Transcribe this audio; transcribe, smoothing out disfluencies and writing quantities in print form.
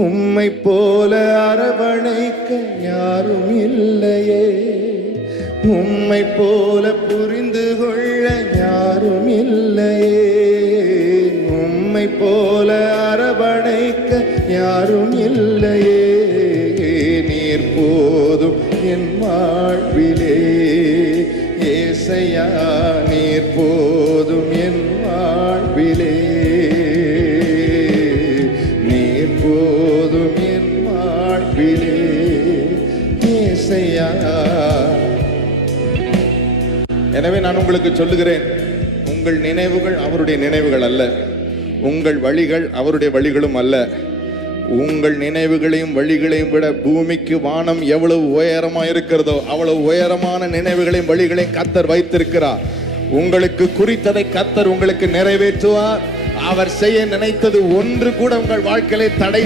உம்மை போல அரவணைக்க யாரும் இல்லையே, உம்மை போல புரிந்து கொள்ள யாரும் இல்லையே, உம்மை போல அரவணைக்க யாரும் இல்லையே. நீர் போதும் என் வாழ்விலே ஏசையா, நீர் போதும் என் வாழ்விலே, நீர் போதும் என் வாழ்விலே ஏசையா. எனவே நான் உங்களுக்கு சொல்லுகிறேன், உங்கள் நினைவுகள் அவருடைய நினைவுகள் அல்ல, உங்கள் வழிகள் அவருடைய வழிகளும் அல்ல. உங்கள் நினைவுகளையும் வழிகளையும் விட பூமிக்கு வானம் எவ்வளவு உயரமா இருக்கிறதோ அவ்வளவு உயரமான நினைவுகளையும் வழிகளையும் கர்த்தர் வைத்திருக்கிறார். உங்களுக்கு குறித்ததை கர்த்தர் உங்களுக்கு நிறைவேற்றுவார். அவர் செய்ய நினைத்தது ஒன்று கூட உங்கள் வாழ்க்கையை தடை